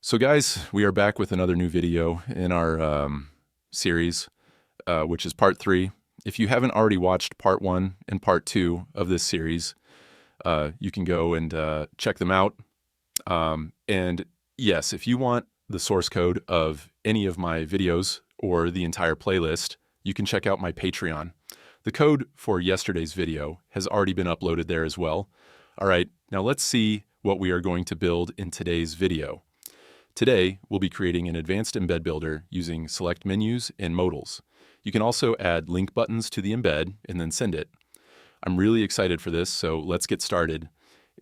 So guys, we are back with another new video in our series, which is part 3. If you haven't already watched part 1 and part 2 of this series, you can go and check them out. And yes, if you want the source code of any of my videos or the entire playlist, you can check out my Patreon. The code for yesterday's video has already been uploaded there as well. All right, now let's see what we are going to build in today's video. Today, we'll be creating an advanced embed builder using select menus and modals. You can also add link buttons to the embed and then send it. I'm really excited for this, so let's get started.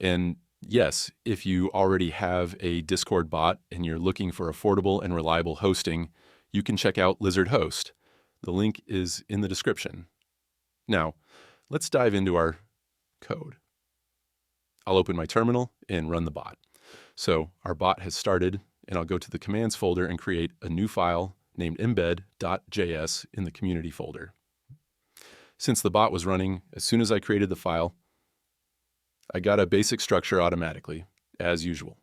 And yes, if you already have a Discord bot and you're looking for affordable and reliable hosting, you can check out Lizard Host. The link is in the description. Now, let's dive into our code. I'll open my terminal and run the bot. So our bot has started, and I'll go to the commands folder and create a new file named embed.js in the community folder. Since the bot was running, as soon as I created the file, I got a basic structure automatically, as usual.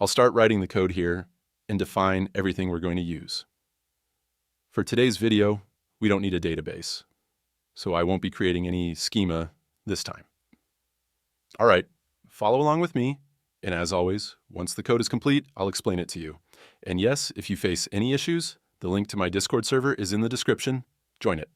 I'll start writing the code here and define everything we're going to use. For today's video, we don't need a database, so I won't be creating any schema this time. All right, follow along with me. And as always, once the code is complete, I'll explain it to you. And yes, if you face any issues, the link to my Discord server is in the description. Join it.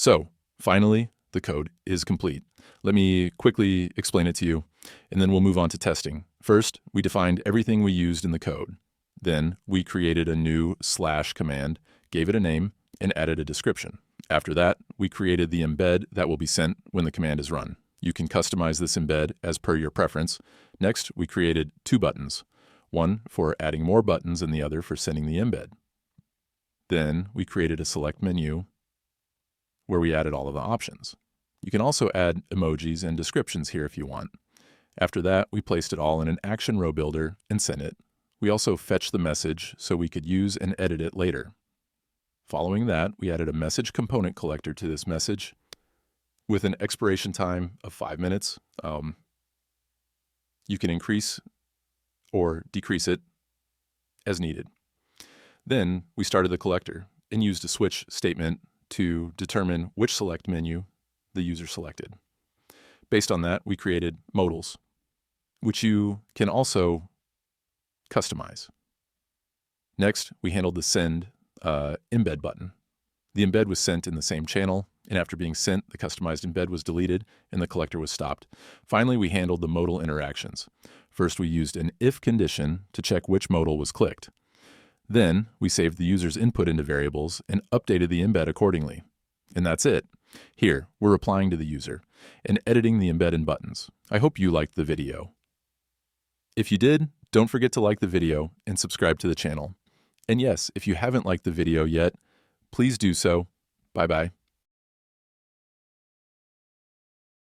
So, finally, the code is complete. Let me quickly explain it to you, and then we'll move on to testing. First, we defined everything we used in the code. Then, we created a new / command, gave it a name, and added a description. After that, we created the embed that will be sent when the command is run. You can customize this embed as per your preference. Next, we created 2 buttons, one for adding more buttons and the other for sending the embed. Then, we created a select menu where we added all of the options. You can also add emojis and descriptions here if you want. After that, we placed it all in an action row builder and sent it. We also fetched the message so we could use and edit it later. Following that, we added a message component collector to this message with an expiration time of 5 minutes. You can increase or decrease it as needed. Then we started the collector and used a switch statement to determine which select menu the user selected. Based on that, we created modals, which you can also customize. Next, we handled the send embed button. The embed was sent in the same channel, and after being sent, the customized embed was deleted and the collector was stopped. Finally, we handled the modal interactions. First, we used an if condition to check which modal was clicked. Then, we saved the user's input into variables and updated the embed accordingly. And that's it. Here, we're replying to the user and editing the embed in buttons. I hope you liked the video. If you did, don't forget to like the video and subscribe to the channel. And yes, if you haven't liked the video yet, please do so. Bye-bye.